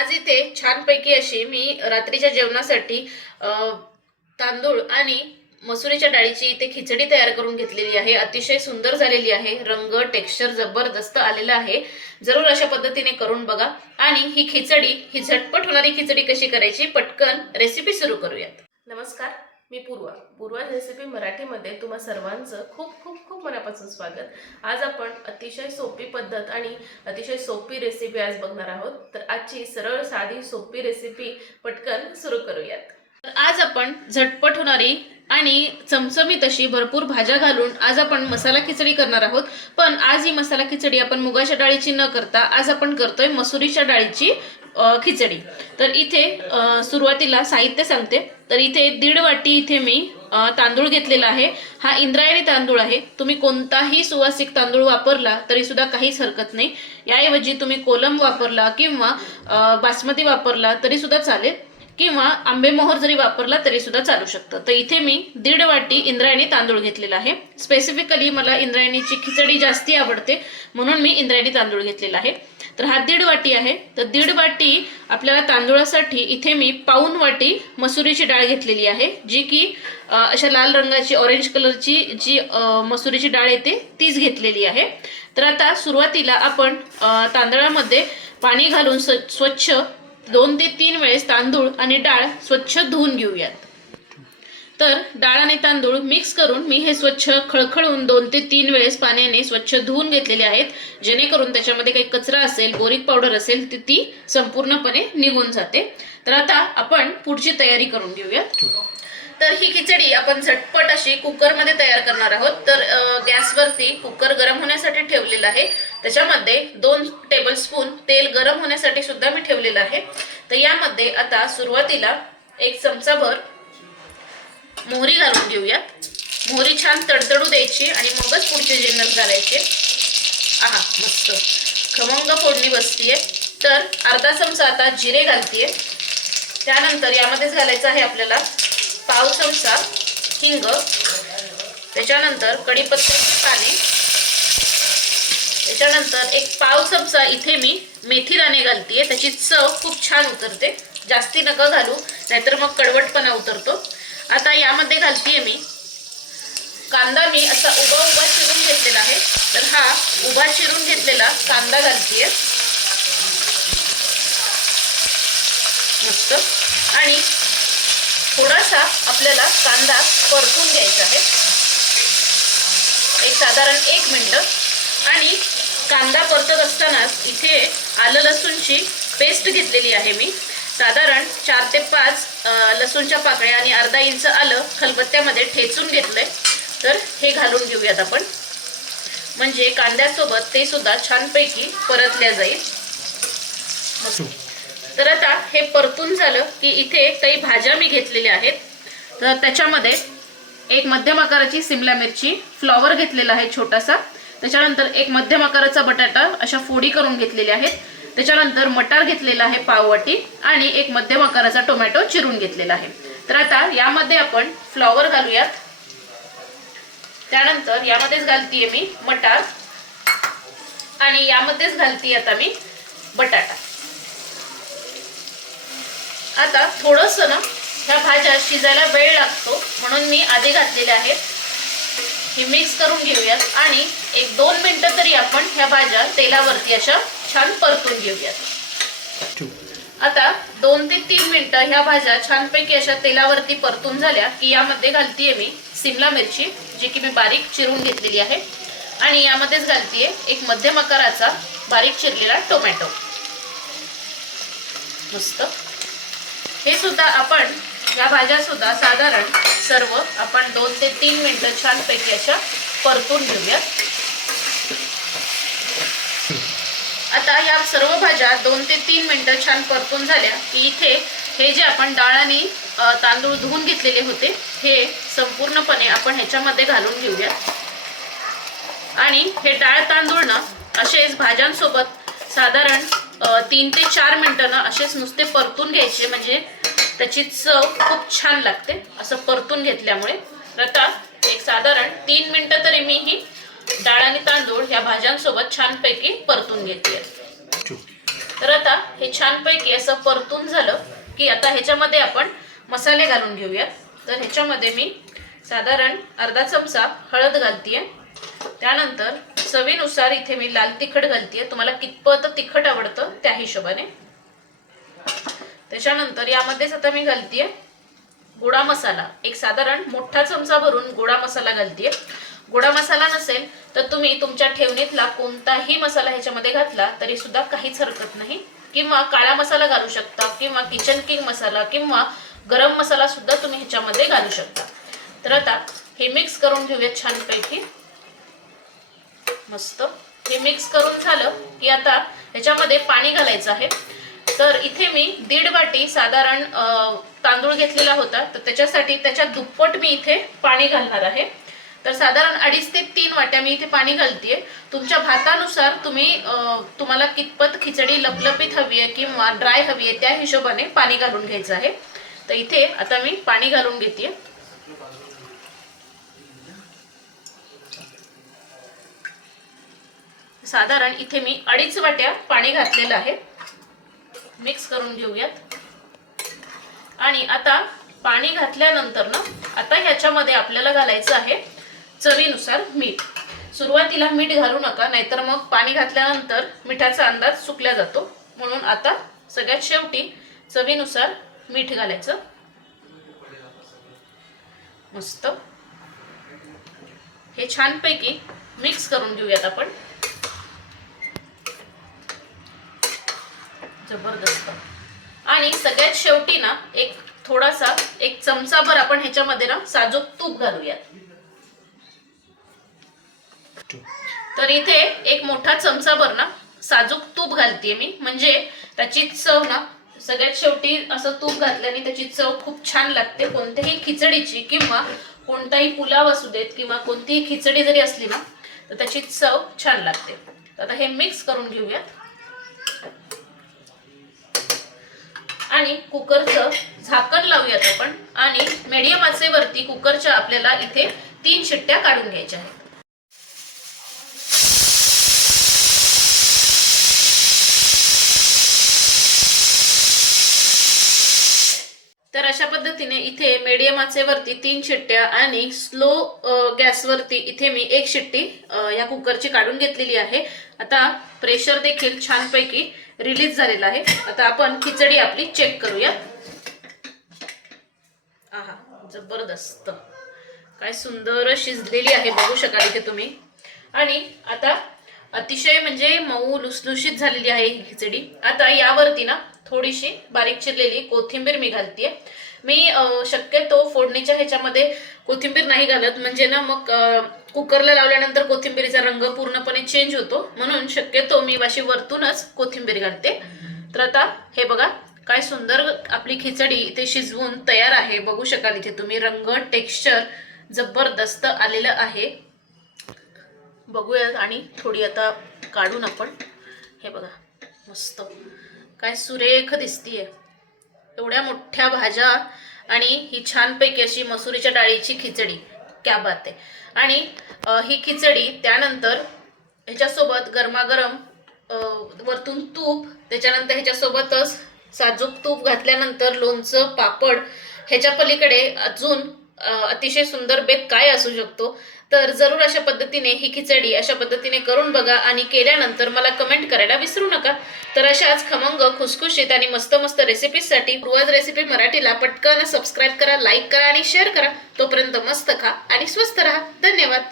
आज इथे छानपैकी अशी मी रात्रीच्या जेवणासाठी तांदूळ आणि मसुरीच्या डाळीची इथे खिचडी तयार करून घेतलेली आहे. अतिशय सुंदर झालेली आहे. रंग टेक्स्चर जबरदस्त आलेला आहे. जरूर अशा पद्धतीने करून बघा. आणि ही खिचडी ही झटपट होणारी खिचडी कशी करायची पटकन रेसिपी सुरू करूयात. नमस्कार. मी पूर्वा. पूर्वा रेसिपी मराठीमध्ये तुम्हा सर्वांचं खूप खूप खूप मनापासून स्वागत. आज आपण अतिशय सोपी पद्धत आणि अतिशय सोपी रेसिपी आज बघणार आहोत. तर आजची सरळ साधी सोपी रेसिपी पटकन सुरू करूयात. तर आज आपण झटपट होणारी आणि चमचमीत अशी भरपूर भाज्या घालून आज आपण मसाला खिचडी करणार आहोत. पण आज ही मसाला खिचडी आपण मुगाच्या डाळीची न करता आज आपण करतोय मसुरीच्या डाळीची खिचडी. तर इथे सुरुवातीला साहित्य सांगते. तर इथे दीड वाटी इथे मी तांदूळ घेतलेला आहे. हा इंद्रायणी तांदूळ आहे. तुम्ही कोणताही सुवासिक तांदूळ वापरला तरी सुद्धा काहीच हरकत नाही. याऐवजी तुम्ही कोलम वापरला किंवा बासमती वापरला तरी सुद्धा चालेल. किंवा आंबेमोहर जरी वापरला तरी सुद्धा चालू शकतं. तर इथे मी दीड वाटी इंद्रायणी तांदूळ घेतलेला आहे. स्पेसिफिकली मला इंद्रायणीची खिचडी जास्ती आवडते. म्हणून मी इंद्रायणी तांदूळ घेतलेला आहे. तर हा दीड वाटी आहे. तर दीड वाटी आपल्याला तांदूळासाठी इथे मी पाऊन वाटी मसुरीची डाळ घेतलेली आहे जी की अशा लाल रंगाची ऑरेंज कलरची जी मसुरीची डाळ येते तीच घेतलेली आहे. तर आता सुरुवातीला आपण तांदळामध्ये पाणी घालून स्व- स्वच्छ दोन ते तीन वेळेस तांदूळ आणि डाळ स्वच्छ धुवून घेऊयात. तर डाळ आणि तांदूळ मिक्स करून मी हे स्वच्छ खळखळून दोन ते तीन वेळेस पाण्याने स्वच्छ धुवून घेतलेले आहेत. जेणेकरून त्याच्यामध्ये काही कचरा असेल बोरिक पावडर असेल ती ती संपूर्णपणे निघून जाते. तर आता आपण पुढची तयारी करून घेऊयात. तर ही खिचडी आपण झटपट अशी कुकरमध्ये तयार करणार आहोत. तर गॅसवरती कुकर गरम होण्यासाठी ठेवलेला आहे. त्याच्यामध्ये दोन टेबलस्पून तेल गरम होण्यासाठी सुद्धा मी ठेवलेलं आहे. तर यामध्ये आता सुरुवातीला एक चमचाभर मोहरी घालून घेऊयात मोहरी छान तडतडू द्यायची आणि मगच पुढचे जिन्नस घालायचे. आहा मस्त. खमंग फोडणी बसतीये. तर अर्धा चमचा आता जिरे घालतीये. त्यानंतर यामध्येच घालायचं आहे आपल्याला पाव चमचा हिंग. त्याच्यानंतर कढीपत्त्याची पाने. त्याच्यानंतर एक पाव चमचा इथे मी मेथी दाणे घालतीये. त्याची चव खूप छान उतरते. जास्ती नका घालू नाहीतर मग कडवटपणा उतरतो. यामध्ये घालतीये मी. कांदा मी असा उभा उभा चिरून घेतलेला आहे. तर हा उभा चिरून घेतलेला कांदा घालतीये. मस्त. आणि थोडासा आपल्याला कांदा परतून घ्यायचा आहे. एक साधारण एक मिनटं. आणि कांदा परतत असतानाच इथे आलं लसूणची पेस्ट घेतलेली आहे मी. साधारण चार ते पाच लसूणच्या पाकळ्या आणि अर्धा इंच आलं खलबत्त्यामध्ये ठेचून घेतलंय. तर हे घालून घेऊयात आपण. म्हणजे कांद्यासोबत ते सुद्धा छानपैकी परतल्या जाईल. तर आता हे परतून झालं की इथे काही भाज्या मी घेतलेल्या आहेत. तर त्याच्यामध्ये एक मध्यम आकाराची सिमला मिरची फ्लॉवर घेतलेला आहे छोटासा. त्याच्यानंतर एक मध्यम आकाराचा बटाटा अशा फोडी करून घेतलेल्या आहेत. त्याच्यानंतर मटार घेतलेला आहे पाववाटी आणि एक मध्यम आकाराचा टोमॅटो चिरून घेतलेला आहे. तर आता यामध्ये आपण फ्लॉवर घालूयात. त्यानंतर यामध्येच घालतीये मी मटार आणि यामध्येच घालतीये आता मी बटाटा. आता थोडस ना ह्या भाज्या शिजायला वेळ लागतो म्हणून मी आधी घातलेल्या आहेत. हे मिक्स करून घेऊयात आणि एक दोन मिनटं तरी आपण ह्या भाज्या तेलावरती अशा छान परतून घेऊयात. आता दोन ते तीन मिनिटं ह्या भाज्या छानपैकी अशा तेलावरती परतून झाल्या की यामध्ये घालतीये मी सिमला मिरची जी की मी बारीक चिरून घेतलेली आहे. आणि यामध्येच घालतीये एक मध्यम आकाराचा बारीक चिरलेला टोमॅटो. मस्त. हे सुद्धा आपण या भाज्या सुद्धा साधारण सर्व आपण दोन ते तीन मिनिटं छानपैकी अशा परतून घेऊया आता या सर्व भाज्या दोन ते तीन मिनटं छान परतून झाल्या. की इथे हे जे आपण डाळ आणि तांदूळ धुवून घेतलेले होते हे संपूर्णपणे आपण ह्याच्यामध्ये घालून घेऊया. आणि हे डाळ तांदूळ ना असेच भाज्यांसोबत साधारण तीन ते चार मिनटं ना असेच नुसते परतून घ्यायचे. म्हणजे त्याची चव खूप छान लागते असं परतून घेतल्यामुळे. आता एक साधारण तीन मिनटं तरी मी ही डाळ आणि तांदूळ ह्या भाज्यांसोबत छानपैकी परतून घेते तर आता हे छानपैकी असं परतून झालं की आता ह्याच्यामध्ये आपण मसाले घालून घेऊया. तर ह्याच्यामध्ये मी साधारण अर्धा चमचा हळद घालतीये. त्यानंतर चवीनुसार इथे मी लाल तिखट घालतीये. तुम्हाला कितपत तिखट आवडतं त्या हिशोबाने. त्याच्यानंतर यामध्येच आता मी घालतीये गोडा मसाला. एक साधारण मोठा चमचा भरून गोडा मसाला घालतीये. गोडा मसाला नसेल तर तुम्ही तुमच्या ठेवणीतला कोणताही मसाला ह्याच्यामध्ये घातला तरी सुद्धा काहीच हरकत नाही. किंवा काळा मसाला घालू शकता किंवा किचन किंग मसाला किंवा गरम मसाला सुद्धा तुम्ही ह्याच्यामध्ये घालू शकता. तर आता हे मिक्स करून घेऊयात छानपैकी. मस्त. हे मिक्स करून झालं की आता ह्याच्यामध्ये पाणी घालायचं आहे. तर इथे मी दीड वाटी साधारण तांदूळ घेतलेला होता तर त्याच्यासाठी त्याच्या दुप्पट मी इथे पाणी घालणार आहे. तर साधारण अडीच ते तीन वाट्या मी इथे पाणी घालतेय. तुमच्या भातानुसार तुम्ही तुम्हाला कितपत खिचडी लपलपीत हवी आहे किंवा ड्राय हवी आहे त्या हिशोबाने पाणी घालून घ्यायचं आहे. तर इथे आता मी पाणी घालून घेते साधारण इथे मी अडीच वाट्या पाणी घातलेलं आहे. मिक्स करून घेऊयात. आणि आता पाणी घातल्यानंतर ना आता ह्याच्यामध्ये आपल्याला घालायचं आहे चवीनुसार मीठ. सुरुवातीला मीठ घालू नका नाहीतर मग पाणी घातल्यानंतर मिठाचा अंदाज सुकला जातो. म्हणून आता सगळ्यात शेवटी चवीनुसार मीठ घालायचं. मस्त. हे छानपैकी मिक्स करून घेऊयात आपण. जबरदस्त. आणि सगळ्यात शेवटी ना एक थोडासा एक चमचाभर आपण ह्याच्यामध्ये ना साजूक तूप घालूयात. तर इथे एक मोठा चमचाभर ना साजूक तूप घालतेय मी. म्हणजे त्याची चव ना सगळ्यात शेवटी असं तूप घातल्याने त्याची चव खूप छान लागते. कोणत्याही खिचडीची किंवा कोणताही पुलाव असू देत किंवा कोणतीही खिचडी जरी असली ना तर त्याची चव छान लागते. तर आता हे मिक्स करून घेऊयात आणि कुकरचं झाकण लावूयात आपण. आणि मीडियम आचेवरती कुकरच्या आपल्याला इथे तीन शिट्ट्या काढून घ्यायच्या आहेत तर अशा पद्धतीने इथे मीडियम आचेवरती तीन शिट्ट्या आणि स्लो गॅसवरती इथे मी एक शिट्टी या कुकरची काढून घेतलेली आहे. आता प्रेशर देखील छानपैकी रिलीज झालेला आहे. आता आपण खिचडी आपली चेक करूया. आहा जबरदस्त. काय सुंदर शिजलेली आहे बघू शकाल इथे तुम्ही. आणि आता अतिशय म्हणजे मऊ लुसलुशीत झालेली आहे ही खिचडी. आता यावरती ना थोडीशी बारीक चिरलेली कोथिंबीर मी घालतीये. मी शक्यतो फोडणीच्या ह्याच्यामध्ये कोथिंबीर नाही घालत. म्हणजे ना मग कुकरला लावल्यानंतर कोथिंबीरीचा रंग पूर्णपणे चेंज होतो. म्हणून शक्यतो मी वाशी वरतूनच कोथिंबीर घालते. तर आता हे बघा काय सुंदर आपली खिचडी इथे शिजवून तयार आहे. बघू शकाल इथे तुम्ही रंग टेक्स्चर जबरदस्त आलेलं आहे. बघूयात आणि थोडी आता काढून आपण. हे बघा मस्त. काय सुरेख दिसतीये. एवढ्या मोठ्या भाज्या आणि ही छानपैकी अशी मसुरीच्या डाळीची खिचडी. क्या बात आहे. आणि ही खिचडी त्यानंतर ह्याच्यासोबत गरमागरम वरतून तूप त्याच्यानंतर ह्याच्यासोबतच साजूक तूप घातल्यानंतर लोणचं पापड ह्याच्या पलीकडे अजून अतिशय सुंदर बेत काय असू शकतो? तर जरूर अशा पद्धतीने ही खिचडी अशा पद्धतीने करून बघा आणि केल्यानंतर मला कमेंट करायला विसरू नका. तर अशाच खमंग खुसखुशीत आणि मस्त मस्त रेसिपीजसाठी पूर्वाज रेसिपी मराठीला पटकन सबस्क्राईब करा लाईक करा आणि शेअर करा. तोपर्यंत मस्त खा आणि स्वस्त राहा. धन्यवाद.